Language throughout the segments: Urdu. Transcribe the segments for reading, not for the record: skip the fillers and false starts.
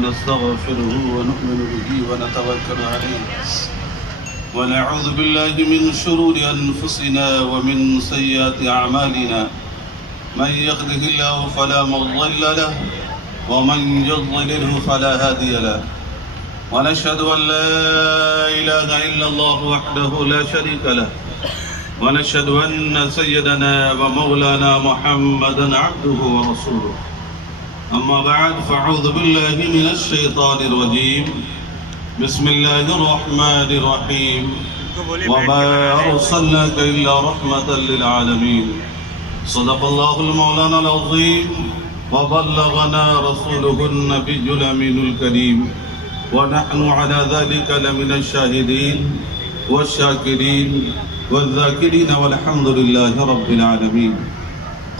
ونستغفره ونؤمن به ونتوكل عليه ونعوذ بالله من شرور أنفسنا ومن سيئات أعمالنا من يهده الله فلا مضل له ومن يضلله فلا هادي له ونشهد أن لا إله إلا الله وحده لا شريك له ونشهد أن سيدنا ومولانا محمدا عبده ورسوله أما بعد فأعوذ بالله من الشيطان الرجيم بسم الله الرحمن الرحيم وما أرسلناك إلا رحمة للعالمين صدق الله المولانا العظيم وبلغنا رسوله النبي الأمين الكريم ونحن على ذلك لمن الشاهدين والشاكرين والذاكرين والحمد لله رب العالمين.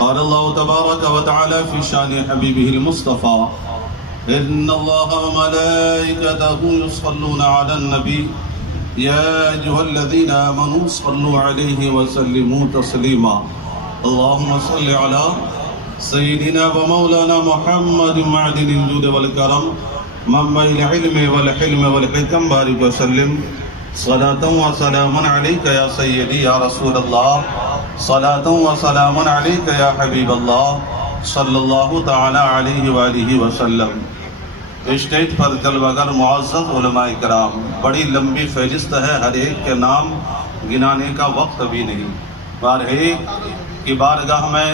قال الله تبارك وتعالى في شان حبيبه المصطفى إن الله وملائكته يصلون على النبي يا أيها الذين آمنوا صلوا عليه وسلموا تسليما. اللهم صل على سيدنا ومولانا محمد معدن الجود والكرم منبع العلم والحلم والحكم بارك وسلم صلاة وسلام عليك يا سيدي يا رسول الله صلاة وسلام عليك يا حبيب الله صلی اللہ تعالی علیہ وآلہ وسلم. اسٹیج پر جلوہ گر معزز علماء کرام، بڑی لمبی فہرست ہے، ہر ایک کے نام گنانے کا وقت بھی نہیں. ہر ایک کی بارگاہ میں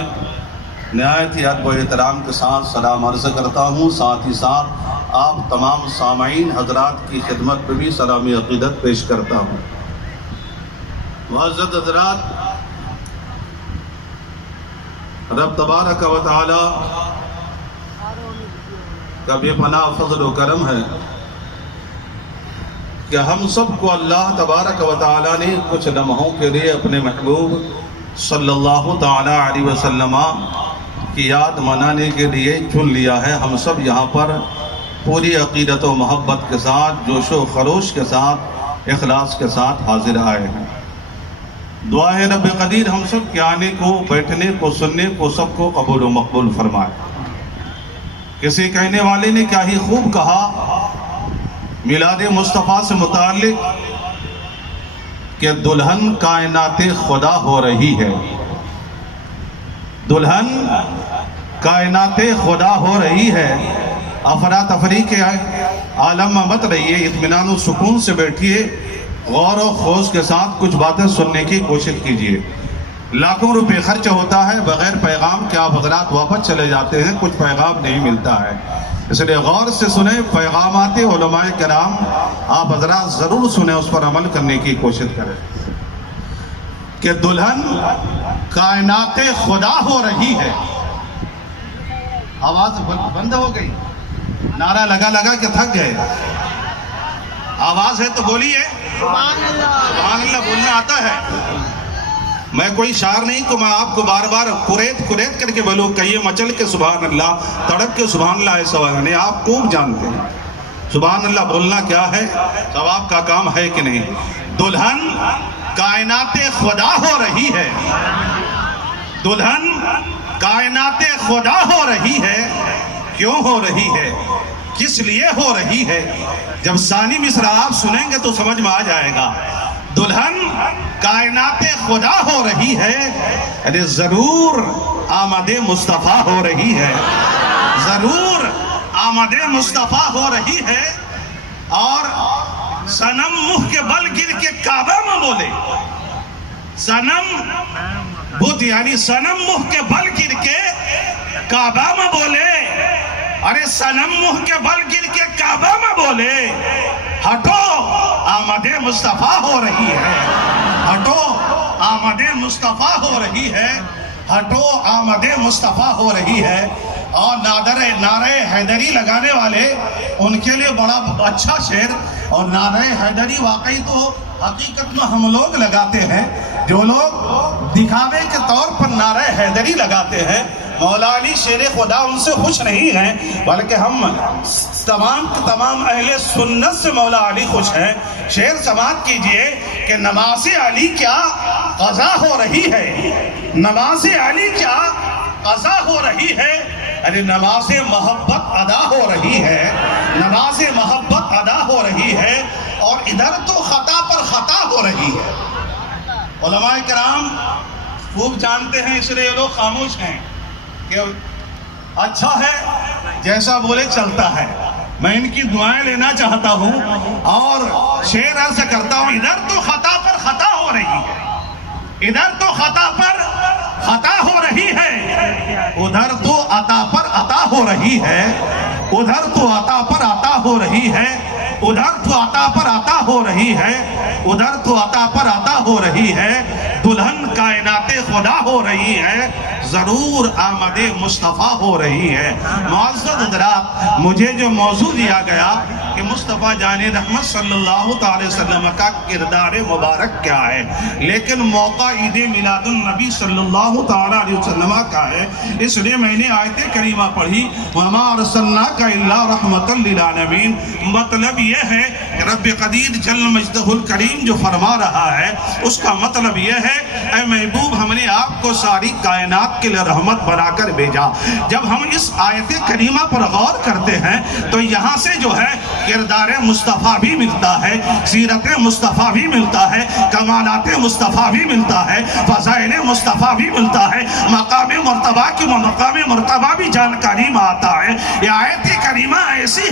نہایت ہی ادب و احترام کے ساتھ سلام عرض کرتا ہوں. ساتھ ہی ساتھ آپ تمام سامعین حضرات کی خدمت پہ بھی سلامی عقیدت پیش کرتا ہوں. معزز حضرات، رب تبارک و تعالی کا بے پناہ فضل و کرم ہے کہ ہم سب کو اللہ تبارک و تعالی نے کچھ لمحوں کے لیے اپنے محبوب صلی اللہ تعالی علیہ وسلم کی یاد منانے کے لیے چن لیا ہے. ہم سب یہاں پر پوری عقیدت و محبت کے ساتھ، جوش و خروش کے ساتھ، اخلاص کے ساتھ حاضر آئے ہیں. دعا ہے رب قدیر ہم سب کے آنے کو، بیٹھنے کو، سننے کو سب کو قبول و مقبول فرمائے. کسی کہنے والے نے کیا ہی خوب کہا میلاد مصطفیٰ سے متعلق کہ دلہن کائنات خدا ہو رہی ہے. دلہن کائنات خدا ہو رہی ہے. افراتفری کے عالم میں مت رہیے، اطمینان و سکون سے بیٹھیے، غور و خوض کے ساتھ کچھ باتیں سننے کی کوشش کیجیے. لاکھوں روپے خرچ ہوتا ہے بغیر پیغام کے، آپ حضرات واپس چلے جاتے ہیں، کچھ پیغام نہیں ملتا ہے. اس لیے غور سے سنیں پیغامات علماء کرام، آپ حضرات ضرور سنیں، اس پر عمل کرنے کی کوشش کریں. کہ دلہن کائنات خدا ہو رہی ہے. آواز بند ہو گئی، نعرہ لگا لگا کے تھک گئے. آواز ہے تو بولیے سبحان اللہ. بولنا آتا ہے. میں کوئی شاعر نہیں کہ میں آپ کو بار بار قریت کر کے بولوں، کہیے مچل کے سبحان اللہ، تڑپ کے سبحان اللہ ایسا نہیں. آپ خوب جانتے ہیں سبحان اللہ بولنا کیا ہے، ثواب کا کام ہے کہ نہیں. دلہن کائنات خدا ہو رہی ہے. دلہن کائنات خدا ہو رہی ہے. کیوں ہو رہی ہے، کس لیے ہو رہی ہے، جب ثانی مصرع آپ سنیں گے تو سمجھ میں آ جائے گا. دلہن کائنات خدا ہو رہی ہے، یعنی ضرور آمد مصطفیٰ ہو رہی ہے. ضرور آمد مصطفیٰ ہو رہی ہے. اور صنم منہ کے بل گر کے کعبہ میں بولے. صنم بت یعنی صنم منہ کے بل گر کے کعبہ میں بولے. ارے صنم منہ کے بل گر کے کعبہ میں بولے، ہٹو آمد مصطفیٰ ہو رہی ہے. ہٹو آمد مصطفیٰ ہو رہی ہے. ہٹو آمد مصطفیٰ ہو رہی ہے. اور نعرہ حیدری لگانے والے ان کے لیے بڑا اچھا شعر. اور نعرہ حیدری واقعی تو حقیقت میں ہم لوگ لگاتے ہیں، جو لوگ دکھاوے کے طور پر نعرہ حیدری لگاتے ہیں. مولا علی شیر خدا ان سے خوش نہیں ہیں، بلکہ ہم تمام اہل سنت سے مولا علی خوش ہیں. شعر سماعت کیجئے کہ نماز علی کیا قضا ہو رہی ہے. نماز علی کیا قضا ہو رہی ہے، ارے نماز محبت ادا ہو رہی ہے. ادھر تو خطا پر خطا ہو رہی ہے۔ علماء کرام خوب جانتے ہیں، اس لیے لوگ خاموش ہیں کہ اچھا ہے جیسا بولے چلتا ہے۔ میں ان کی دعائیں لینا چاہتا ہوں اور شعر عرض کرتا ہوں، ادھر تو خطا پر خطا ہو رہی ہے، ادھر تو خطا پر خطا ہو رہی ہے، ادھر تو عطا پر عطا ہو رہی ہے، ادھر تو عطا پر عطا ہو رہی ہے، ادھر تو عطا پر عطا ہو رہی ہے، ادھر تو عطا پر عطا ہو رہی ہے، دلہن کائنات خدا ہو رہی ہے، ضرور آمد مصطفیٰ ہو رہی ہے۔ معزز حضرات، مجھے جو موضوع دیا گیا کہ مصطفیٰ جان رحمت صلی اللہ تعالی وسلم کا کردار مبارک کیا ہے، لیکن موقع عید میلاد النبی صلی اللہ تعالی علیہ وسلم کا ہے، اس لیے میں نے آیت کریمہ پڑھی، وَمَا أَرْسَلْنَاكَ إِلَّا رَحْمَةً لِّلْعَالَمِينَ۔ مطلب یہ ہے کہ رب قدیر جل مجدہ الکریم جو فرما رہا ہے، اس کا مطلب یہ ہے، اے محبوب ہم نے آپ کو ساری کائنات کے لیے رحمت بنا کر بھیجا۔ جب ہم اس آیت کریمہ پر غور کرتے ہیں تو یہاں سے جو ہے کردار مصطفیٰ بھی ملتا ہے، سیرت مصطفیٰ بھی ملتا ہے، کمالات مصطفیٰ بھی ملتا ہے، فضائل مصطفیٰ بھی ملتا ہے، مقام مرتبہ کی مقام مرتبہ بھی جانکاری میں آتا ہے۔ یہ آیت کریمہ ایسی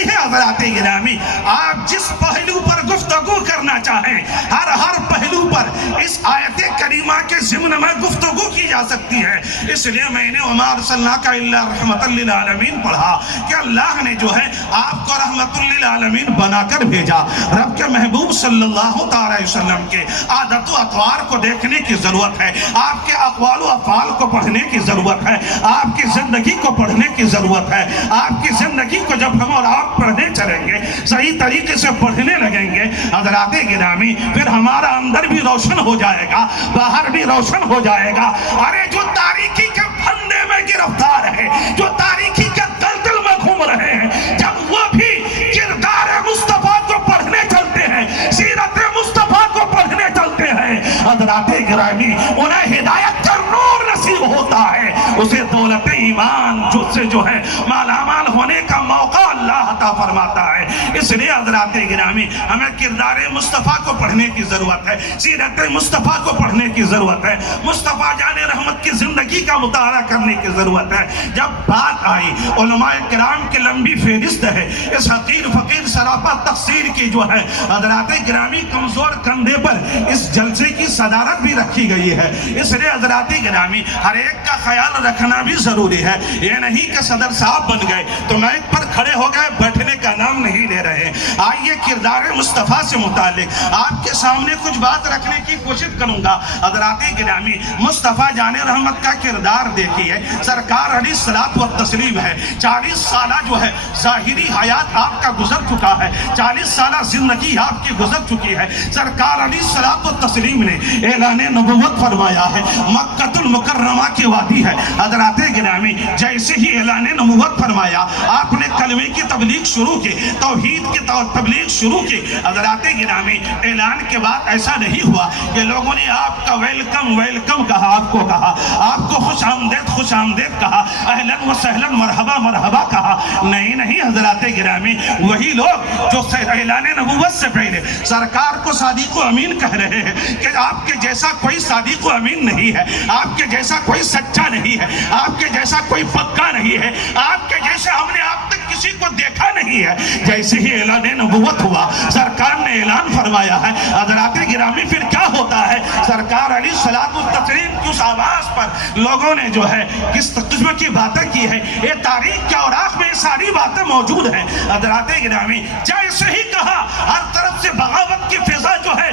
ہے حضرات گرامی، آپ جس پہلو پر گفتگو کرنا چاہیں، ہر پہلو پر اس آیت کریمہ کے ضمن میں گفتگو کی جا سکتی ہے۔ اس لیے میں نے وَمَا أَرْسَلْنَاكَ إِلَّا رَحْمَةً لِّلْعَالَمِينَ پڑھا کہ اللہ نے جو ہے آپ کو رحمت للعالمین بنا کر بھیجا۔ رب کے محبوب صلی اللہ تعالی وسلم کے عادت و اطوار کو دیکھنے کی ضرورت ہے، آپ کے اقوال و افعال کو پڑھنے کی ضرورت ہے، آپ کی زندگی کو پڑھنے کی ضرورت ہے۔ آپ کی زندگی کو جب ہم اور آپ پڑھنے چلیں گے، صحیح طریقے سے پڑھنے لگیں گے حضرات گرامی، پھر ہمارا اندر بھی روشن ہو جائے گا، باہر بھی روشن ہو جائے گا۔ ارے جو تاریکی کے پھندے میں گرفتار ہے، جو تاریکی کے دلدل میں گھوم رہے ہیں، جب وہ بھی کردار مصطفیٰ کو پڑھنے چلتے ہیں، سیرت مصطفیٰ کو پڑھنے چلتے ہیں، حضرات گرامی انہیں ہدایت کا نور نصیب ہوتا ہے، اسے دولت ایمان سے جو ہے مالا مال ہونے کا موقع اللہ عطا فرماتا ہے۔ اس لیے حضرات گرامی ہمیں کردار مصطفیٰ کو پڑھنے کی ضرورت ہے، سیرت مصطفیٰ کو پڑھنے کی ضرورت ہے، مصطفیٰ جان رحمت کی زندگی کا مطالعہ کرنے کی ضرورت ہے۔ جب بات آئی علماء کرام کی لمبی فہرست ہے، اس حقیر فقیر سراپا تقصیر کی جو ہے حضرات گرامی کمزور کندھے پر اس جلسے کی صدارت بھی رکھی گئی ہے۔ اس لیے حضرات گرامی ہر ایک کا خیال رکھنا بھی ضروری ہے، یہ نہیں کہ صدر صاحب بن گئے تو مائک پر کھڑے ہو گئے، بیٹھنے کا نام نہیں لے رہے۔ آئیے کردار مصطفیٰ سے متعلق آپ کے سامنے کچھ بات رکھنے کی کوشش کروں گا۔ حضرات گرامی مصطفیٰ جان رحمت کا کردار دیکھیے، سرکار علیہ الصلوۃ والتسلیم ہے، 40 سالہ جو ہے ظاہری حیات آپ کا گزر چکا ہے، 40 سالہ زندگی آپ کی گزر چکی ہے۔ سرکار علیہ الصلوۃ والتسلیم نے اعلان نبوت فرمایا ہے، مکہ المکرمہ کی وادی ہے۔ حضرات گرامی جیسے ہی اعلان نبوت فرمایا، آپ نے کلمے کی تبلیغ شروع کی، توحید کی تبلیغ شروع کی۔ حضرات گرامی اعلان کے بعد ایسا نہیں ہوا کہ لوگوں نے آپ کا ویلکم کہا، آپ کو کہا، آپ کو خوش آمدید کہا، اہلاً و سہلاً مرحبا کہا۔ نہیں حضرات گرامی وہی لوگ جو اعلان نبوت سے پہلے سرکار کو صادق و امین کہہ رہے ہیں کہ آپ کے جیسا کوئی صادق و امین نہیں ہے، آپ کے جیسا کوئی سچا نہیں ہے، آپ کے جیسا کوئی پکا نہیں ہے، آپ کے جیسے ہم نے آپ تک کسی کو دیکھا نہیں ہے۔ جیسے ہی اعلان نبوت ہوا، سرکار نے اعلان فرمایا ہے، حضرات گرامی پھر کیا ہوتا ہے، سرکار علیہ الصلوۃ والتسلیم کی اس آواز پر لوگوں نے جو ہے کس قسم کی باتیں کی ہے، یہ تاریخ کے اوراق میں ساری باتیں موجود ہیں۔ حضرات گرامی جیسے ہی کہا، ہر طرف سے بغاوت کی فضا جو ہے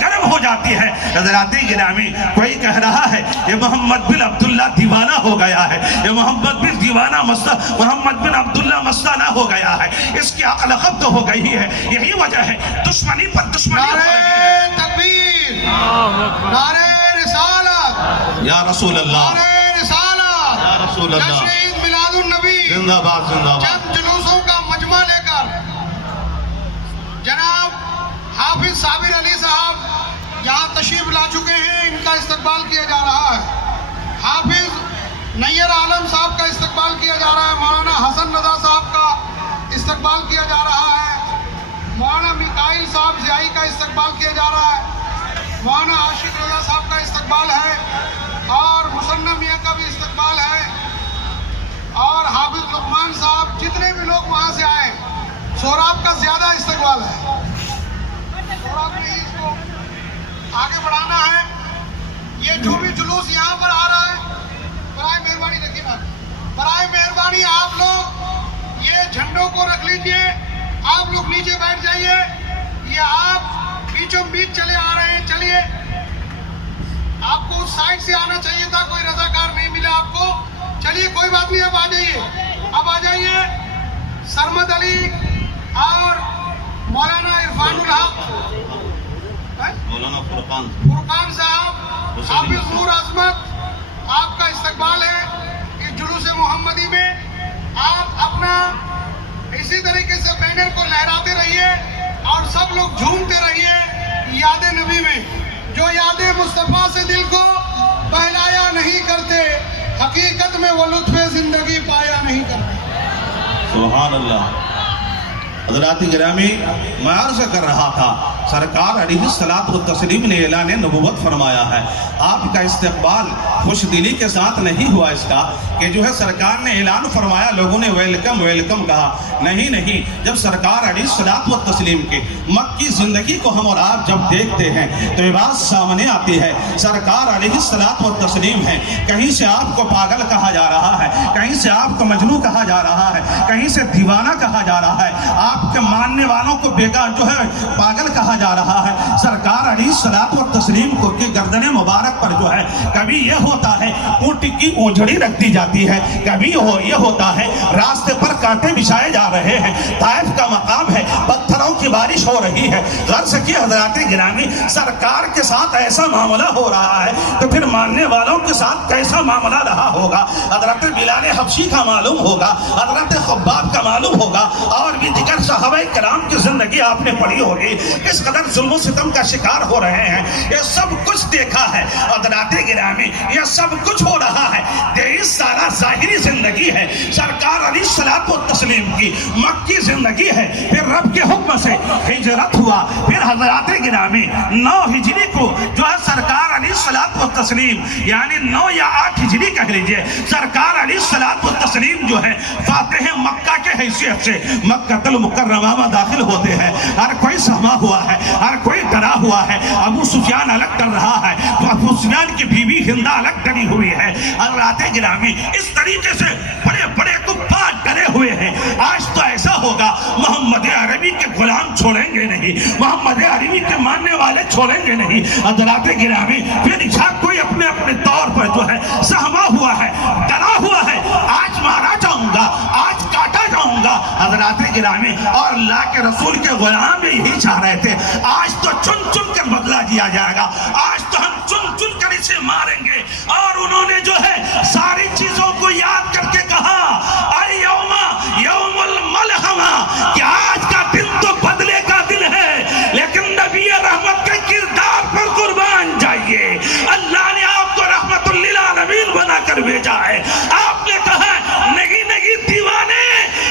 گرم ہو جاتی ہے۔ حضرات گرامی کوئی کہہ رہا ہے یہ محمد بن عبداللہ دیوانہ ہو گیا ہے، یہ محمد بن عبداللہ مستانہ ہو گیا ہے، اس کی عقل ختم ہو گئی ہے۔ یہی وجہ ہے دشمنی پر دشمنی۔ نعرہ تکبیر، نعرہ رسالت، یا رسول اللہ، نعرہ رسالت، یا رسول اللہ، جشن عید میلاد النبی، زندہ باد زندہ باد۔ چند جلوسوں کا مجمع لے کر جناب حافظ صابر علی صاحب یہاں تشریف لا چکے ہیں، ان کا استقبال کیا جا رہا ہے۔ حافظ نیر عالم صاحب کا استقبال کیا جا رہا ہے، مولانا حسن رضا صاحب کا استقبال کیا جا رہا ہے، مولانا میکائل بھائی کا استقبال کیا جا رہا ہے، مولانا عاشق رضا صاحب کا استقبال ہے، اور مصنف میاں کا بھی استقبال ہے، اور حافظ لقمان صاحب، جتنے بھی لوگ وہاں سے آئے، سوراب کا زیادہ استقبال ہے، سوراب نے اس کو آگے بڑھانا ہے۔ یہ جو بھی جلوس یہاں پر آ رہا ہے، برائے مہربانی رکھیے نا، برائے مہربانی آپ لوگ یہ جھنڈوں کو رکھ لیجئے، آپ لوگ نیچے بیٹھ جائیے، یہ آپ بیچوں بیچ چلے آ رہے ہیں، چلیے، آپ کو اس سائڈ سے آنا چاہیے تھا، کوئی رضاکار نہیں ملا آپ کو، چلیے کوئی بات نہیں، اب آ جائیے، اب آ جائیے۔ سرمد علی اور مولانا عرفان الحق، مولانا فرقان صاحب، حافظ نور عظمت، آپ کا استقبال ہے اس جلوس محمدی میں۔ آپ اپنا اسی طریقے سے بینر کو لہراتے رہیے اور سب لوگ جھومتے رہیے یاد نبی میں۔ جو یاد مصطفیٰ سے دل کو بہلایا نہیں کرتے، حقیقت میں وہ لطف زندگی پایا نہیں کرتے۔ سبحان اللہ۔ حضرات گرامی، میں عرض کر رہا تھا، سرکار علیہ الصلوۃ والتسلیم نے اعلان نبوت فرمایا ہے۔ آپ کا استقبال خوش دلی کے ساتھ نہیں ہوا اس کا کہ جو ہے سرکار نے اعلان فرمایا، لوگوں نے ویلکم ویلکم کہا، نہیں، جب سرکار علیہ الصلوۃ والتسلیم کی مکی زندگی کو ہم اور آپ جب دیکھتے ہیں تو یہ بات سامنے آتی ہے، سرکار علیہ الصلوۃ والتسلیم ہے، کہیں سے آپ کو پاگل کہا جا رہا ہے، کہیں سے آپ کو مجنون کہا جا رہا ہے، کہیں سے دیوانہ کہا جا رہا ہے، آپ کے ماننے والوں کو جو ہے پاگل کہا جا رہا ہے۔ سرکار علیہ الصلوۃ والتسلیم کو کی گردن مبارک پر جو ہے کبھی یہ ہوتا ہے اونٹ کی اونجڑی رکھ دی جاتی ہے، کبھی یہ ہوتا ہے راستے پر کانٹے بچھائے جا رہے ہیں، طائف کا مقام ہے، پتھروں کی بارش ہو رہی ہے۔ غرض کی حضرات گرامی، سرکار کے ساتھ ایسا معاملہ ہو رہا ہے تو پھر ماننے والوں کے ساتھ کیسا معاملہ رہا ہوگا؟ حضرت بلال حبشی کا معلوم ہوگا، حضرت خباب کا معلوم ہوگا، اور بھی دیگر صحابہ کرام کی زندگی آپ نے پڑھی ہوگی، اس قدر ظلم و ستم کا شکار ہو رہے ہیں۔ یہ سب کچھ دیکھا ہے حضرات گرامی، یہ سب کچھ ہو رہا ہے، 23 سالہ ظاہری زندگی ہے سرکار علیہ الصلوۃ والتسلیم کی، مکی زندگی ہے، پھر رب کے حکم سے ہجرت ہوا، پھر حضرات گرامی 9 ہجری کو جو ہے سرکار علیہ الصلوۃ والتسلیم، یعنی 9 یا 8 ہجری کہہ لیجئے، سرکار علیہ الصلوۃ والتسلیم جو ہے فاتح مکہ کے حیثیت سے مکہ المکرمہ میں داخل ہوتے ہیں۔ ہر کوئی سہما ہوا ہے، ہر کوئی ڈرا ہوا ہے، ابو سفیان الگ ڈر رہا ہے، تو ابو سفیان کی بیوی ہندہ الگ ڈری ہوئی ہے۔ حضرات گرامی، اس طریقے سے بڑے بڑے کفار ڈرے ہوئے ہیں۔ آج تو ایسا ہوگا، محمد عربی کے غلام چھوڑیں گے نہیں، محمد عربی کے ماننے والے چھوڑیں گے نہیں۔ حضرات گرامی، پھر کوئی اپنے اپنے طور پر جو ہے سہما ہوا ہے، ڈرا ہوا ہے، آج مارا جاؤں گا، آج کاٹا جاؤں گا۔ حضرات گرامی، اور اللہ کے رسول کے غلام یہی چاہ رہے تھے، آج تو چن چن کر بدلہ دیا جائے گا، آج تو ہم چن چن کر اسے ماریں گے۔ اور انہوں نے جو ہے ساری چیزوں کو یاد کر کے کہا، یوم الملحمہ، کہ آج کا دن تو بدلے کا دن ہے، لیکن نبی رحمت کے کردار پر قربان جائیے۔ اللہ نے آپ کو رحمت للعالمین بنا کر بھیجا ہے۔ آپ نے کہا نہیں دیوانے،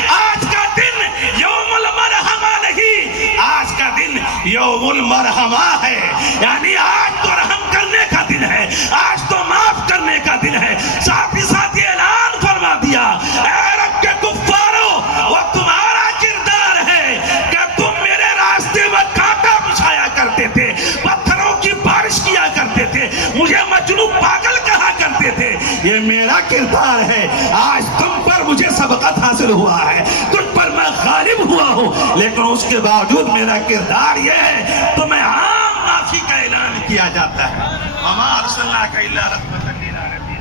آج کا دن یوم المرحمہ نہیں، آج کا دن یوم المرحمہ ہے، یعنی آج تو رحم کرنے کا دن ہے، آج تو معاف کرنے کا دن ہے۔ ساتھ ہی ساتھ یہ اعلان فرما دیا، اے عرب کے کفاروں، وہ تمہارا کردار ہے کہ تم میرے راستے میں کانٹا بچھایا کرتے تھے، پتھروں کی بارش کیا کرتے تھے، مجھے مجنون پاگل کہا کرتے تھے، یہ میرا کردار ہے۔ آج تم پر مجھے سبقت حاصل ہوا ہے، تم پر میں غالب ہوا ہوں، لیکن اس کے باوجود میرا کردار یہ ہے تو میں عام معافی کا اعلان کیا جاتا ہے۔ وما ارسلناک الا رحمۃ للعالمین،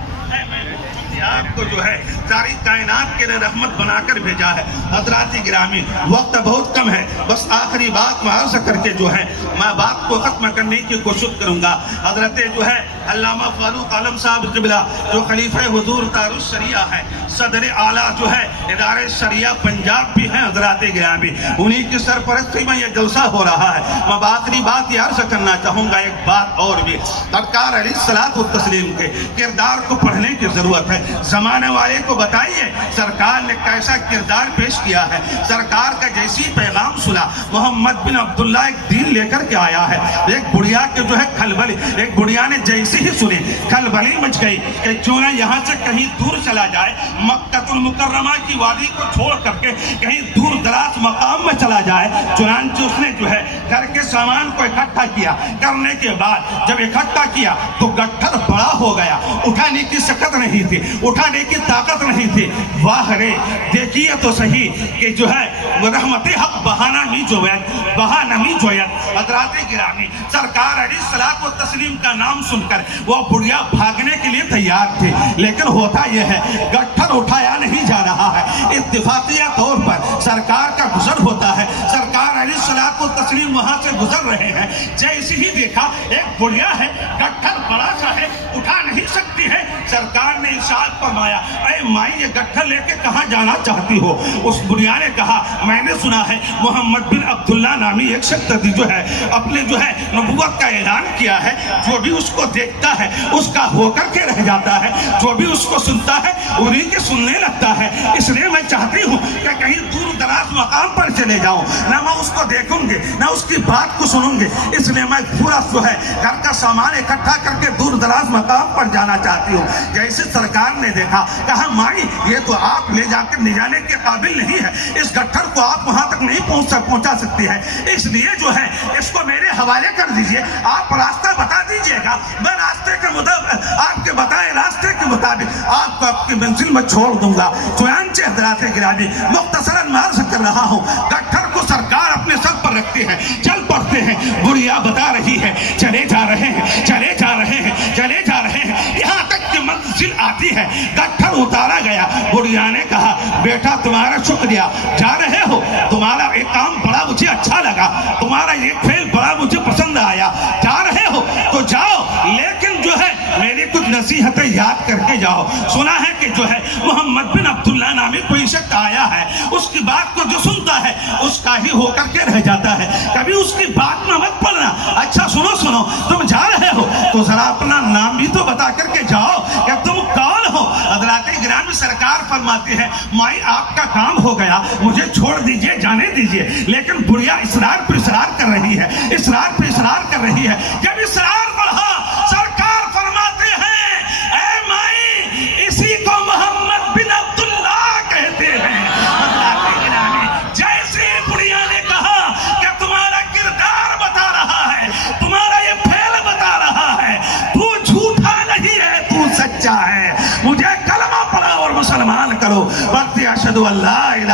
آپ کو جو ہے ساری کائنات کے لیے رحمت بنا کر بھیجا ہے۔ حضرات گرامی، وقت بہت کم ہے، بس آخری بات میں عرض کر کے جو ہے میں بات کو ختم کرنے کی کوشش کروں گا۔ حضرت جو ہے علامہ فاروق عالم صاحب قبلہ جو خلیفہ حضور تار الشریعہ ہے، صدر اعلیٰ جو ہے ادارے شریعہ پنجاب بھی ہیں حضرات گرامی، انہی کی سرپرستی میں یہ جلسہ ہو رہا ہے۔ میں آخری بات یہ عرض کرنا چاہوں گا، ایک بات اور بھی، سرکار علیہ الصلوۃ والتسلیم کے کردار کو پڑھنے کی ضرورت ہے۔ زمانے والے کو بتائیے سرکار نے کیسا کردار پیش کیا ہے۔ سرکار کا جیسی پیغام سنا، محمد بن عبداللہ ایک دین لے کر کے آیا ہے۔ ایک بڑھیا کے جو ہے کھلبلی، ایک بڑھیا نے جیسی ہی سنی کھلبلی مچ گئی کہ کیوں نہ یہاں سے کہیں دور چلا جائے، مکہ المکرمہ کی وادی کو چھوڑ کر کے کہیں دور دراز مقام میں چلا جائے۔ چنانچہ اس نے جو ہے گھر کے سامان کو اکٹھا کیا، کرنے کے بعد جب اکٹھا کیا تو گٹھر بڑا ہو گیا، اٹھانے کی سکت نہیں تھی، اٹھانے کی طاقت نہیں تھی۔ واہ رے، دیکھیے تو صحیح کہ جو ہے رحمت حق بہانہ می جویت، بہانہ می جویت۔ حضرات گرامی، سرکار علیہ الصلوۃ والتسلیم کا نام سن کر وہ بڑھیا بھاگنے کے لیے تیار تھے، لیکن ہوتا یہ ہے گٹھر اٹھایا نہیں جا رہا ہے۔ اتفاقیہ طور پر سرکار کا گزر ہوتا ہے، سرکار علیہ الصلوۃ والتسلیم وہاں سے گزر رہے ہیں، جیسے ہی دیکھا ایک بڑھیا ہے، گٹھر بڑا سا ہے، اٹھا نہیں سکتی ہے۔ سرکار نے ارشاد فرمایا، اے مائی، یہ گٹھر لے کے کہاں جانا چاہتی ہو؟ اس بڑھیا نے کہا، میں نے سنا ہے محمد بن عبداللہ نامی ایک شخص جو ہے اپنے جو ہے نبوت کا اعلان کیا ہے، جو بھی اس کو دیکھتا ہے اس کا ہو کر کے رہ جاتا ہے، جو بھی اس کو سنتا ہے انہیں کے سننے لگتا ہے۔ اس لیے میں چاہتی ہوں کہ کہیں دور دراز مقام پر چلے جاؤں، نہ میں اس کو دیکھوں گی نہ اس کی بات کو سنوں گی، اس لیے میں پورا جو ہے گھر کا سامان اکٹھا کر کے دور دراز مقام پر جانا چاہتی ہوں۔ جیسے سرکار نے دیکھا، کہا مائی، یہ تو آپ لے جا کر لے جانے کے قابل نہیں ہے، اس گٹھر کو آپ وہاں تک نہیں پہنچا سکتی ہے، اس لیے جو ہے اس کو میرے حوالے کر دیجئے، آپ راستہ بتا دیجئے گا، میں راستے کے مطابق آپ کے بتائے راستے کے مطابق آپ کو آپ کی منزل میں چھوڑ دوں گا۔ چنانچہ حضرات گرامی، مختصراً میں عرض کر رہا ہوں، گٹھر کو سرکار اپنے سر پر رکھتے ہیں، چل پڑتے ہیں۔ بڑھیا بتا رہی ہے، چلے جا رہے ہیں، چلے جا رہے ہیں، چلے جا رہے ہیں، یہاں تک کہ منزل آتی ہے، گٹھر اتارا گیا۔ بڑھیا نے کہا، بیٹا تمہارا شکریہ، جا رہے ہو، تمہارا ایک کام بڑا مجھے اچھا لگا، تمہارا یہ کھیل بڑا مجھے پسند آیا، جا رہے ہو تو جاؤ، لیکن جو ہے میری کچھ نصیحتیں یاد کر کے جاؤ۔ سنا ہے کہ جو ہے محمد بن عبداللہ نامی کوئی شخص آیا ہے، اس کی بات کو جو سنتا ہے اس کا ہی ہو کر کے رہ جاتا ہے، کبھی اس کی بات میں مت پڑنا۔ اچھا سنو، تم جا رہے ہو تو ذرا اپنا نام بھی تو بتا کر کے جاؤ کہ تم کون ہو۔ حضرات گرامی، سرکار فرماتی ہے، مائی آپ کا کام ہو گیا، مجھے چھوڑ دیجئے، جانے دیجئے۔ لیکن بڑھیا اصرار پر اصرار کر رہی ہے، اصرار پر اصرار کر رہی ہے۔ جب اصرار بڑھا، سرکار فرماتے ہیں، اے مائی، اسی کو محمد بن عبداللہ کہتے ہیں۔ حضرات گرامی، جیسے بڑھیا نے کہا کہ تمہارا کردار بتا رہا ہے، تمہارا یہ پھیل بتا رہا ہے، تو جھوٹا نہیں ہے، تو سچا ہے، مجھے کلمہ پڑھا اور مسلمان کرو۔ وقت اشہدو ان لا الہ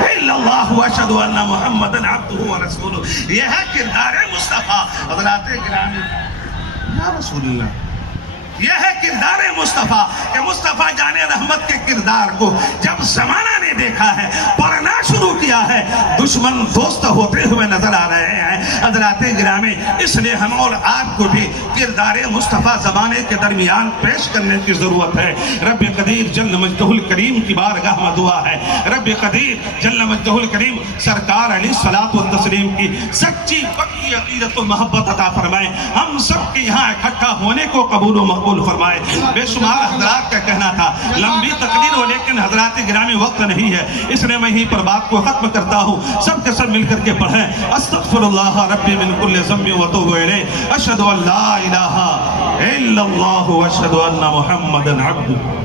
الا اللہ واشہدو ان محمدن عبدہ ورسولہ، یہ ہے کردار مصطفیٰ۔ حضرات گرامی، یا رسول اللہ، یہ ہے کردار مصطفیٰ کہ مصطفیٰ جان رحمت کے کردار کو جب زمانہ نے دیکھا ہے، پڑھنا شروع کیا ہے، دشمن دوست ہوتے ہوئے نظر آ رہے ہیں۔ حضرات گرامی، اس لیے ہم اور آپ کو بھی کردار مصطفیٰ زمانے کے درمیان پیش کرنے کی ضرورت ہے۔ رب قدیر جل مجدہ الکریم کی بارگاہ میں دعا ہے، رب قدیر جل مجدہ الکریم سرکار علیہ الصلوۃ والتسلیم کی سچی پکی عقیدت و محبت عطا فرمائے، ہم سب کے یہاں اکٹھا ہونے کو قبول و مقبول فرمائے۔ بے شمار حضرات کا کہنا تھا، لمبی تقریر ہو، لیکن حضرات گرامی وقت نہیں ہے، اس لیے میں ہی پر بات کو ختم کرتا ہوں۔ سب کے سب مل کر کے پڑھیں، استغفر اللہ ربی من کل ذنب واتوب الیہ، اشہد ان لا الہ الا اللہ واشہد ان محمدا عبدہ۔